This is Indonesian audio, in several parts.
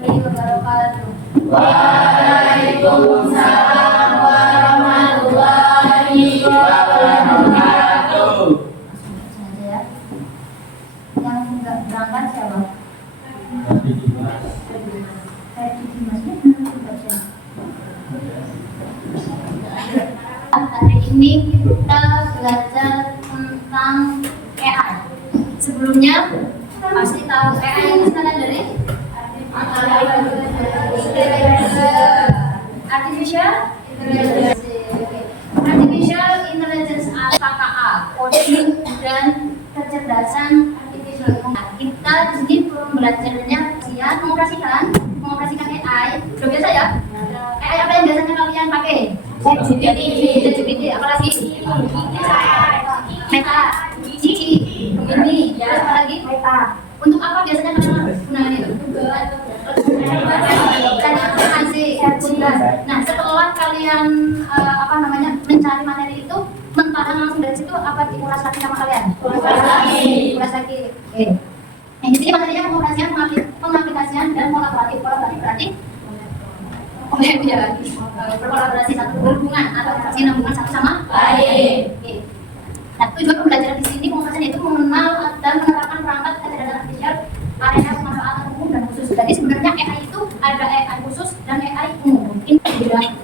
Waalaikumsalam warahmatullahi wabarakatuh. Yang nggak berangkat siapa? Hari ini kita belajar tentang AI. Sebelumnya pasti tahu AI itu singkatan dari Artificial Intelligence (AKA), coding dan kecerdasan artificial. Kita di sini belajarnya mengoperasikan AI. Sudah biasa ya? AI apa yang biasanya kalian pakai? ChatGPT, apalagi? Meta, Gigi, Gemini, apalagi? Meta. Untuk apa biasanya kalian gunakan itu? Nah, setelah kalian mencari materi itu, mentahkan langsung dari situ apa diulas lagi sama kalian? Ulas lagi. Oke. Nah, di sini materinya pengaplikasian dan kolaborasi berarti berkolaborasi satu berhubungan atau bersinambungan satu sama lain. Oke. Nah, tujuan pembelajaran di sini pengaplikasian itu mengenal dan menerapkan perangkat kecerdasan artifisial area pemanfaatan umum dan khusus. Jadi sebenarnya AI itu ada AI khusus dan AI umum. Ini bidang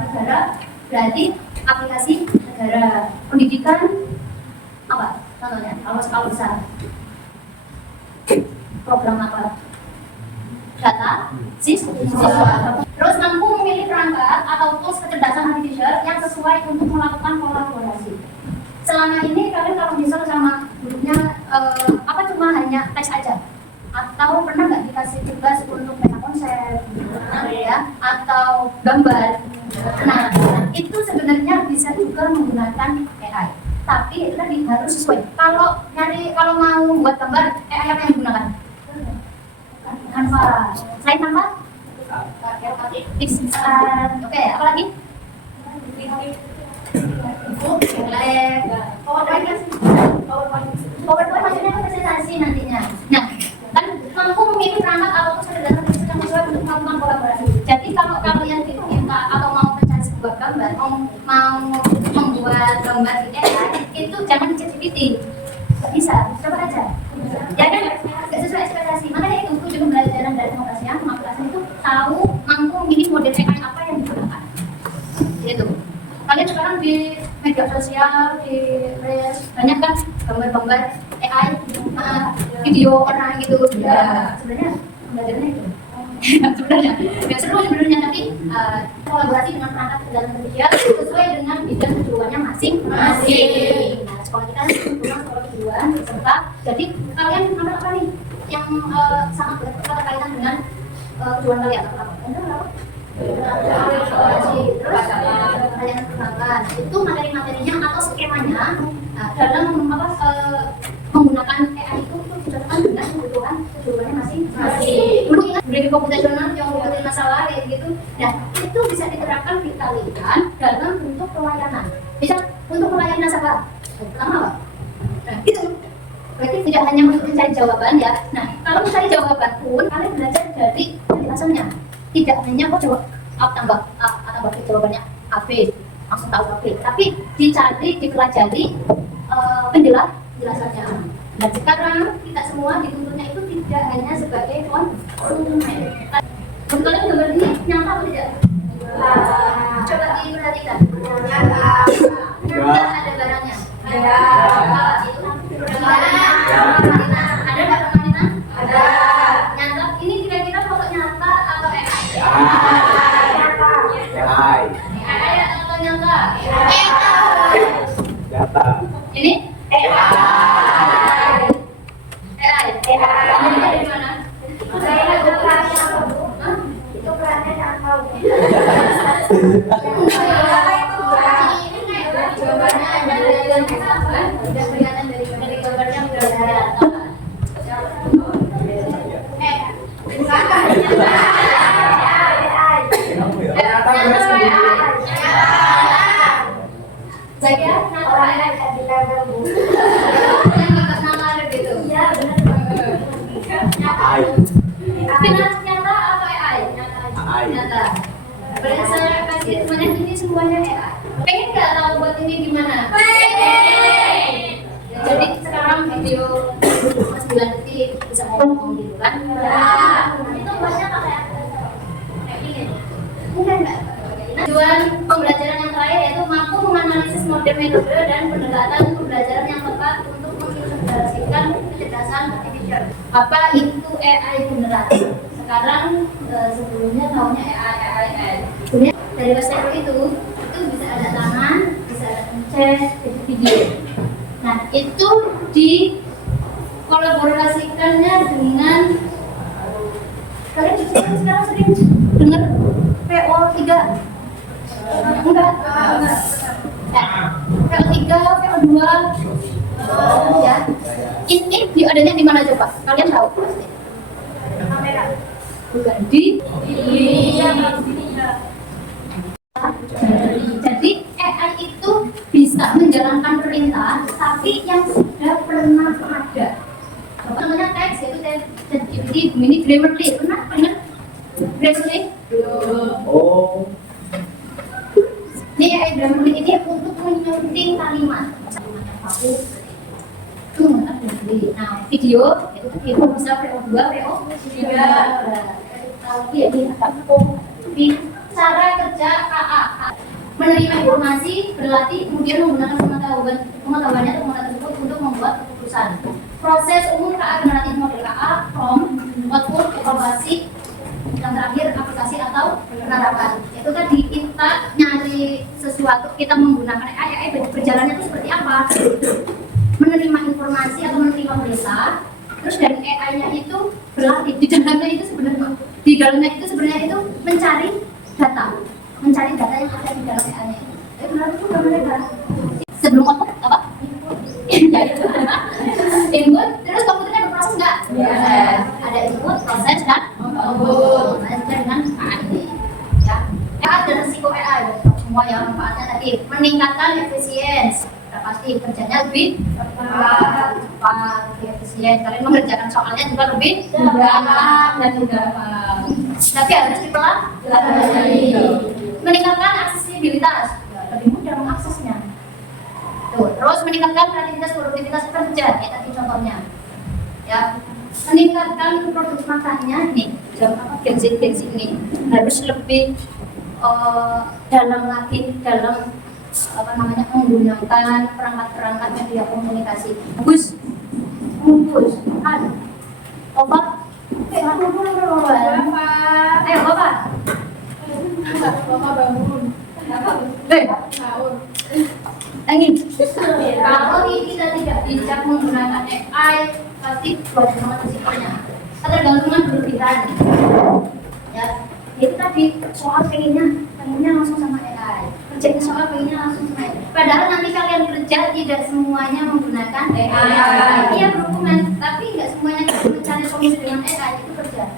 negara berarti aplikasi negara. Pendidikan apa? Contohnya kalau skala besar. Program apa? Data, siswa. Terus mampu memilih perangkat atau tools kecerdasan artifisial yang sesuai untuk melakukan kolaborasi. Selama ini kalian kalau misal sama gurunya apa cuma hanya teks aja? Atau pernah nggak dikasih tugas untuk meta konsep, ya, atau gambar? Nah, itu sebenarnya bisa juga menggunakan AI. Tapi tadi harus sesuai. Kalau mau buat gambar, AI apa yang digunakan? Canva. Selain Canva? Oke, apa lagi? PowerPoint maksudnya presentasi nantinya. Nah, kan mampu memilih perangkat atau kecerdasan artifisial yang sesuai untuk melakukan kolaborasi. Jadi kalau kalian diminta atau mau mencari sebuah gambar, mau membuat gambar di AI, itu jangan di ChatGPT. Bisa, coba aja. Ya kan, nggak sesuai ekspektasi. Makanya itu tujuan pembelajaran dari pengaplikasian itu tahu mampu memilih model AI apa yang digunakan. Itu. Kalian sekarang di media sosial, di reels, banyak kan gambar-gambar AI, video orang gitu. Ya, sebenarnya pembelajarannya itu. Sebenarnya, ya seru sebenarnya, tapi kolaborasi dengan perangkat kecerdasan artifisial sesuai dengan bidang kejuruannya masing-masing. Nah, sekolah kita sekolah kejuruan serta. Jadi kalian ambil apa nih yang sangat berkaitan dengan kejuruan kalian? Apa? Terus pertanyaan perbankan itu materi-materinya atau skemanya dalam menggunakan AI itu disesuaikan dengan kebutuhan kejuruannya masing-masing. Dulu ingat bidang komputasional yang mengurusi masalah kayak gitu. Nah, itu bisa diterapkan di kalian dalam bentuk pelayanan. Bisa untuk melayani nasabah. Pertama apa? Nah, itu berarti tidak hanya untuk mencari jawaban ya. Nah, kalau mencari jawaban pun kalian belajar dari penjelasannya. Tidak hanya tambah jawabannya AB, langsung tahu AB, tapi dipelajari penjelasannya. Dan sekarang kita semua dituntutnya itu tidak hanya sebagai konsumen. Kebetulan gambar ini nyata atau tidak? Coba diperhatikan. Nyata. Ada barangnya. Ada. Ada nggak permainan? Ada. Nyata. Ini kira-kira foto nyata atau AI? AI atau nyata? Nyata. Ini? AI. Dari mana? Saya itu perannya jangan tahu. Jawabannya ada yang tidak kelihatan dari gambarnya udah kelihatan. Saya orang yang di level Bu. Yang atas nama gitu. Iya benar. Nyata atau Nyata. Boleh saya kasih semuanya ini semuanya AI. Pengen nggak tahu buat ini gimana? Pengen. Jadi sekarang video 9 detik bisa ngomong gitu kan? Ya. Itu banyak pakai kayak ini. Enggak. Tujuan pembelajaran yang terakhir yaitu mampu menganalisis metode dan pendekatan pembelajaran yang tepat untuk mengintegrasikan kecerdasan artifisial. Apa itu AI generasi? Sekarang sebelumnya tahunya AI. Sebenarnya dari website itu bisa ada tangan, bisa ada chat, bisa video. Nah itu dikolaborasikannya dengan kalian sekarang sering dengar PO3 enggak PO3, PO2 ya. Ini video adanya di mana coba? Kalian tahu pasti. Kamera. Bukan di jadi AI itu bisa menjalankan perintah tapi yang sudah pernah ada. Contohnya teks yaitu ChatGPT, Gemini, Grammarly. Pernah dengar Grammarly? Oh. Ini AI Grammarly ini untuk menyunting kalimat yang bagus. Nah, video itu bisa PO2, PO3. Cara kerja KA menerima informasi, berlatih, kemudian menggunakan pengetahuannya tersebut untuk membuat keputusan. Proses umum KA generatif model KA, prompt, output, evaluasi, yang terakhir aplikasi atau penerapan. Itu tadi kita nyari sesuatu, kita menggunakan AI berjalannya itu seperti apa? Menerima informasi atau menerima berita, terus dari AI-nya itu berlatih di dalamnya itu sebenarnya itu mencari data yang ada di dalam AI-nya. Benar juga mereka. Sebelum output apa? Input, terus komputernya berproses nggak? Ada input, proses dan output. Dengan AI ini. Ya, ada risiko AI. Semua yang manfaatnya tadi meningkatkan efisiensi. Pasti kerjanya lebih cepat, efisien. Kalian mengerjakan soalnya juga lebih gampang dan gampang. Tapi harus dipelajari. Meningkatkan aksesibilitas, lebih mudah mengaksesnya. Tuh, terus meningkatkan kreativitas, produktivitas kerja, kayak tadi contohnya. Ya, meningkatkan produk makannya nih, bensin ini harus lebih dalam lagi dalam menggunakan perangkat media komunikasi. Bagus, obat, ayo bapak bangun. Angin. Kalau kita tidak bijak menggunakan AI, pasti banyak banget risikonya. Ketergantungan berlebihan. Ya, itu tadi soal pengennya langsung sama AI. Kerjanya soal pengennya langsung sama AI. Padahal nanti kalian kerja tidak semuanya menggunakan AI. Iya berhubungan, tapi nggak semuanya mencari solusi dengan AI itu kerja.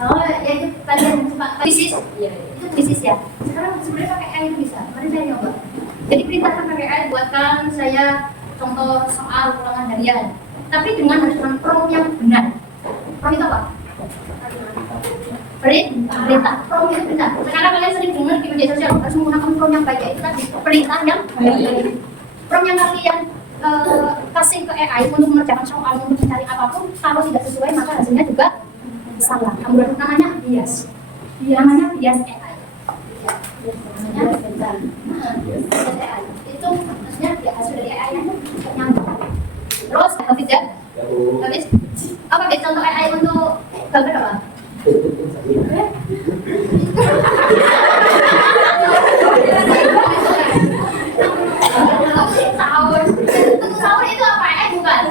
Oh, ya itu tadi bisnis, itu bisnis ya. Sekarang sebenarnya pakai AI itu bisa. Mari saya nyoba. Jadi perintahkan pakai AI, buatkan saya contoh soal ulangan harian. Tapi dengan prompt yang benar. Prompt itu apa? Perintah. Prompt itu benar. Sekarang kalian sering dengar di media sosial harus menggunakan prompt yang baik. Itu tadi perintah yang baik. Prompt yang kalian kasih ke AI untuk mengerjakan soal, untuk mencari apapun, kalau tidak sesuai maka hasilnya juga salah. Namanya bias. Namanya bias AI. Namanya bias AI. Itu maksudnya hasil dari AI itu nyambung. Terus habis ya? Habis apa contoh AI untuk gambar apa? Sahur itu apa? AI bukan?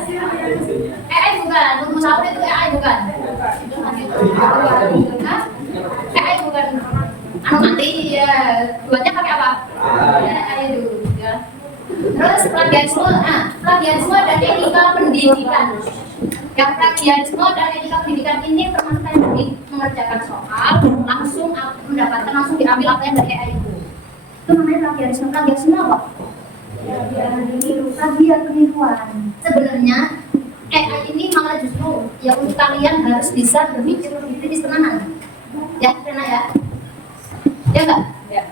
AI bukan. Tunggu sahur itu AI bukan? AI bukan. Nanti ya buatnya pakai apa? AI dulu ya. Terus plagiarisme dan etika pendidikan. Yang plagiarisme dan etika pendidikan ini termasuk tadi mengerjakan soal langsung mendapatkan langsung diambil apa yang dari AI itu. Itu namanya plagiarisme. Plagiarisme apa? Plagiat penipuan. Sebenarnya AI ini malah justru ya untuk kalian harus bisa berpikir lebih kritis tenanan. Ya, karena ya. Ya enggak? Ya.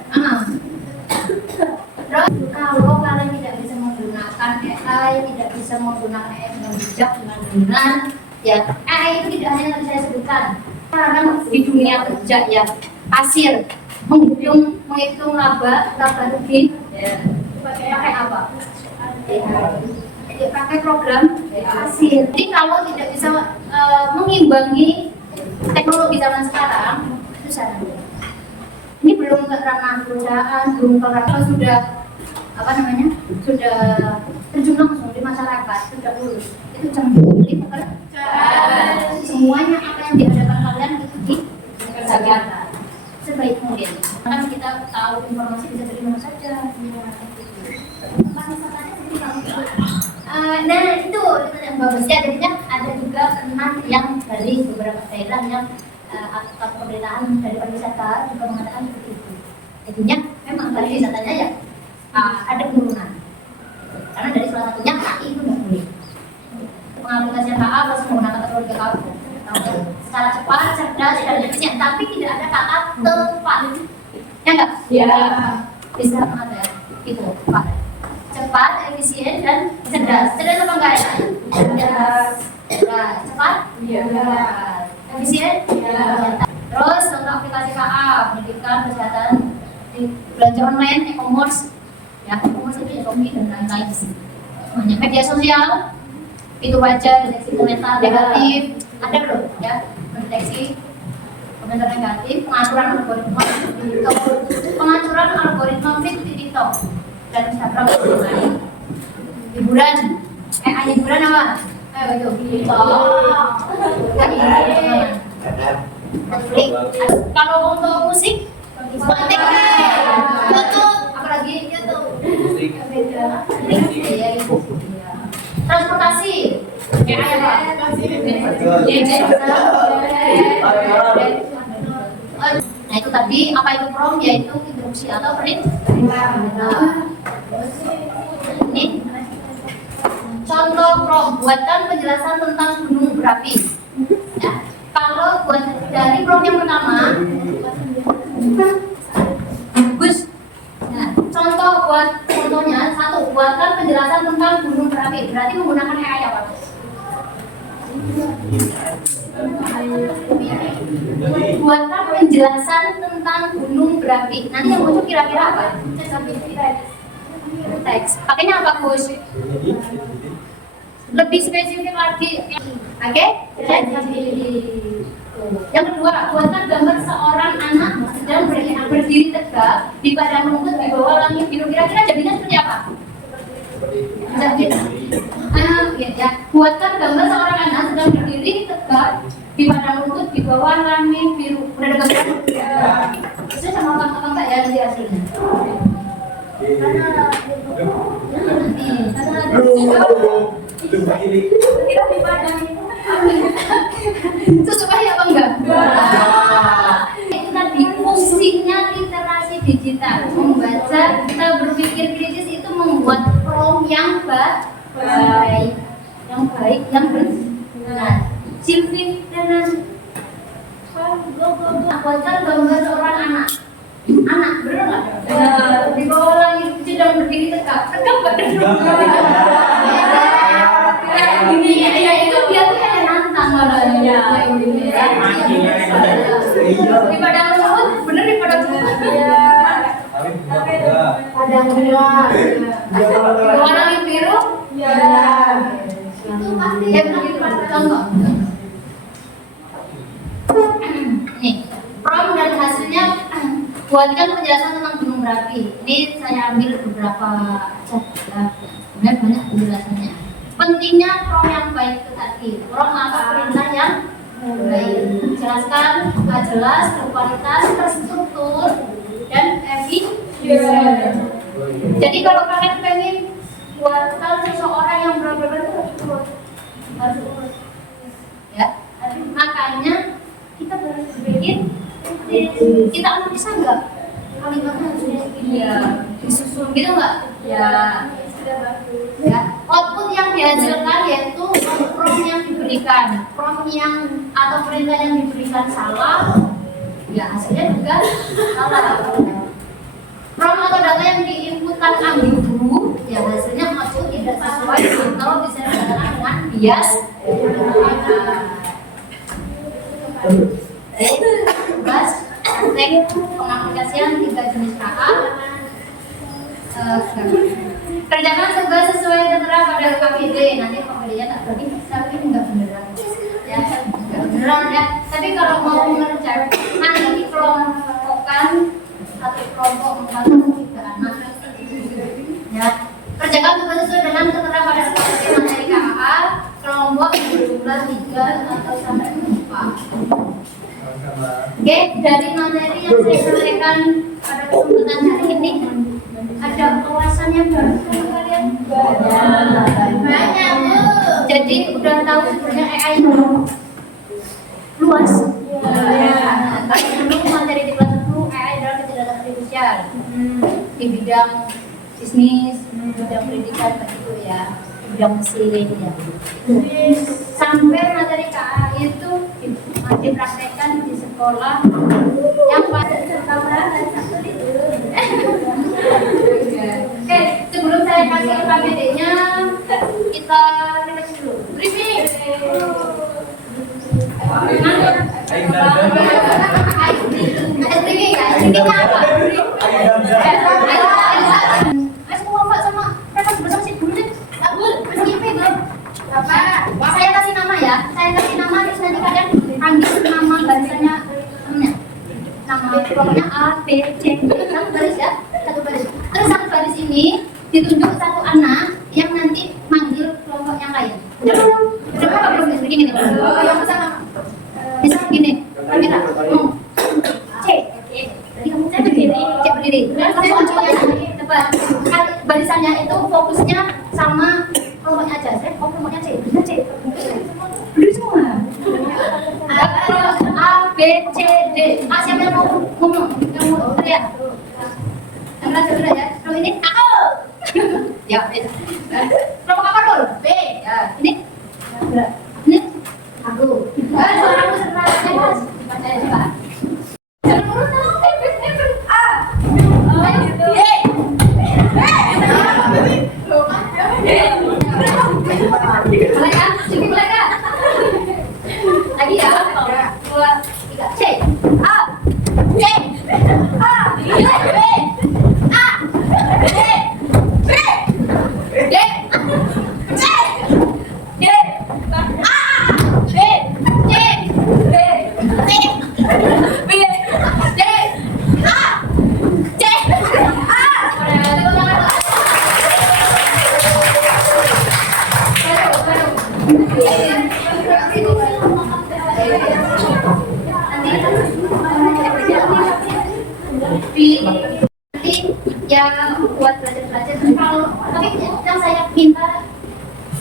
Terus kalau kalian tidak bisa menggunakan AI, tidak bisa menggunakan AI dengan bijak, dengan benar, ya AI itu tidak hanya yang saya sebutkan. Karena di dunia kerja ya, kasir, menghitung laba rugi, ya. Pakai apa? Ya, pakai program kasir. Jadi kalau tidak bisa mengimbangi teknologi zaman sekarang, itu sarannya. Ini belum ke ranah perusahaan, belum ke ranah sudah sudah terjun langsung di masyarakat, sudah lulus. Itu jangan dipilih karena semuanya apa yang dihadapan kalian itu dikerjakan sebaik mungkin. Karena kita tahu informasi bisa dari mana saja. Nah itu yang bagus ya. Jadinya ada juga teman yang dari beberapa daerah yang atau pemerintahan dari pariwisata juga mengatakan seperti itu. Jadinya memang pariwisatanya ya ada penurunan. Karena dari salah satunya KI itu nggak boleh. Pengaplikasian KA harus menggunakan teknologi KA secara cepat, cerdas, dan efisien. Tapi tidak ada kata tepat. Ya nggak? Ya. Bisa ada itu Pak. Cepat, efisien, dan cerdas. Cerdas apa enggak ya? Cerdas. Cepat? Iya. Efisien? Iya. Terus untuk aplikasi KA, pendidikan, kesehatan, belanja online, e-commerce, ya e-commerce itu Shopee dan lain-lain sih. Banyak media sosial, itu wajar deteksi komentar negatif, ada belum? Ya, mendeteksi komentar negatif, pengaturan algoritma feed di TikTok dan Instagram dan lain. Hiburan, hiburan apa? Ayo, Netflix. Kalau untuk musik, Spotify, YouTube, apalagi YouTube. Transportasi, kayak apa? Nah itu tadi apa itu prompt, yaitu instruksi atau perintah. Ini contoh prompt, buatkan penjelasan tentang gunung berapi. Ya. Kalau buat dari prompt yang pertama, bagus. Nah, contohnya satu, buatkan penjelasan tentang gunung berapi. Berarti menggunakan AI apa? Buatkan penjelasan tentang gunung berapi. Nanti yang muncul kira-kira apa? Teks. Pakainya apa, Gus? Lebih spesifik lagi. Oke? Yang kedua, buatkan gambar seorang anak sedang berdiri tegak di padang rumput di bawah langit biru. Kira-kira jadinya seperti apa? Ya. Buatkan gambar seorang anak sedang berdiri tegak di padang rumput di bawah langit biru. Udah ada gambar? Itu sama apa enggak ya nanti hasilnya? Itu supaya apa enggak? Itu tadi fungsinya literasi digital, membaca, kita berpikir kritis itu membuat prompt yang baik, yang benar. Silvi dan buatkan gambar seorang anak, benar nggak? Di bawah langit sedang berdiri tegak nggak? Ya itu dia tuh yang nantang malah ya. Di padang rumput, bener di padang rumput. Padang gelap. Warna biru. Itu pasti yang lebih contoh. Nih, prompt dan hasilnya buatkan penjelasan tentang gunung berapi. Ini saya ambil beberapa aja. Sebenarnya banyak penjelasannya. Pentingnya prompt yang baik itu tadi. Prompt atau perintah yang baik. Jelaskan, jelas, berkualitas, terstruktur, dan efisien. Jadi kalau kalian pengen buatkan seseorang yang benar-benar harus urus. Ya, makanya kita harus berpikir, kita bisa nggak kalimatnya sudah segini disusun gitu nggak? Ya, output yang dihasilkan yaitu prompt yang diberikan diberikan, prompt yang atau perintah yang diberikan salah, ya hasilnya juga salah. Prompt atau data yang diinputkan ambigu, ya hasilnya output tidak sesuai atau bisa dikatakan dengan bias. Tugas praktek pengaplikasian 3 jenis KA. Kerjakan tugas sesuai tertera pada KPD. Nanti KPD-nya tak berarti, tapi ini enggak beneran. Ya, enggak beneran ya. Tapi kalau mau mengerjakan nanti kelompokkan satu kelompok 4 anak. Ya, kerjakan tugas sesuai dengan tertera pada KPD materi KA. Kelompok berjumlah 3 atau sampai 4. Oke, dari materi yang saya sampaikan pada kesempatan hari ini, ada wawasan yang baru kalian? Banyak, Bu. Jadi udah tahu sebenarnya AI luas. Dulu materi di kelas 10 AI adalah kecerdasan artifisial di bidang bisnis, bidang pendidikan begitu ya, bidang mesin ya. Sampai materi KA itu dipraktekkan di sekolah yang pada satu itu. Oke, sebelum saya kasih KPD-nya, kita refresh dulu. Briefing. Saya kasih nama ya, terus nanti kalian panggil nama barisannya, nama pokoknya A, B, C, satu baris ya, satu baris. Terus satu baris ini ditunjuk satu anak yang nanti manggil kelompok yang lain. Coba belum begini nih. Yang bisa begini, kamera. C. Jadi kamu C berdiri, Coba barisannya itu fokusnya sama kelompoknya aja. Saya kelompoknya C. Berdiri semua. A, B, C, D. Siapa yang mau ngomong? Yang mau teriak? Yang belajar udah ya. Kalau ini aku. Ya, itu. Kelompok apa dulu? B. Ya, ini. Ini aku. Suara aku sebenarnya mas. Baca ya coba. Jangan urut dong. A. B. Mulai kan? Cukup mulai kan? Lagi ya? 2, 3, C. A. C. A. B. A. B. B. D. C. D. A. B. C. B. C. B. D. A. C. A. Nanti yang buat belajar kalau tapi yang saya minta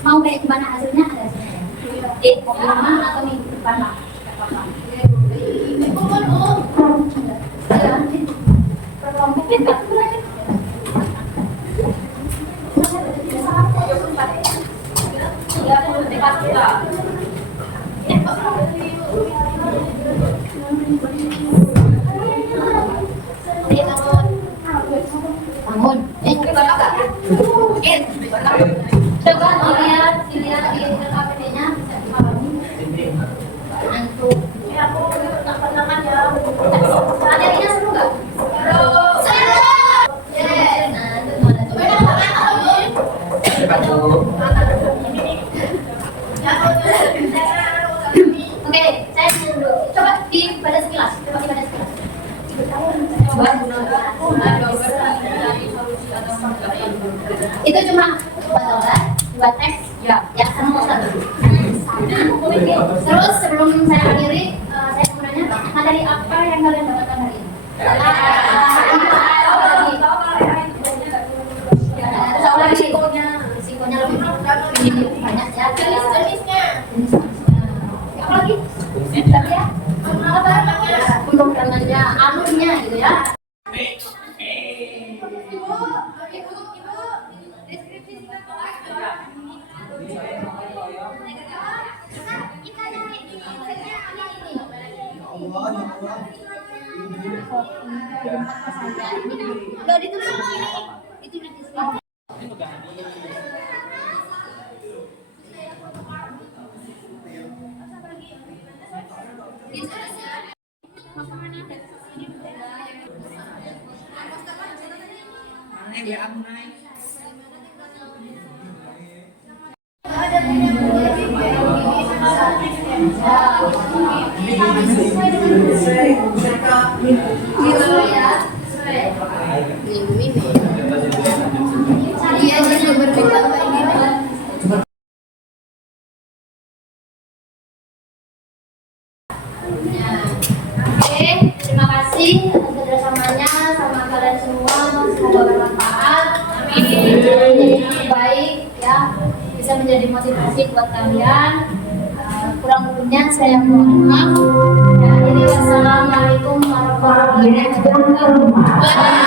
mau kayak gimana hasilnya ada hasilnya di lama atau minggu depan lah. Bangun. Coba dilihat di KPD-nya bisa dipahami. Antum. Materinya seru nggak? Seru. Yes. Nah, itu mana Oke, saya dulu. Coba dibaca sekilas. Itu cuma buat teks ya sama satu. Terus sebelum saya akhiri, saya mau nanya materi apa yang kalian dapatkan hari ini? Soal risikonya lebih banyak ya. Jenisnya. Apa lagi? Ya. Pemrogramannya, alurnya gitu ya. Deskripsi singkat Udah ditulis di sini. Itu di sini. Iya, jadi berbeda kayak gitu. Ya. Oke, terima kasih atas kerjasamanya sama kalian semua. Semoga bermanfaat. Amin. Jadi baik ya, bisa menjadi motivasi buat kalian. Kurang lebihnya saya mohon maaf. Dan ini wassalamualaikum warahmatullahi wabarakatuh.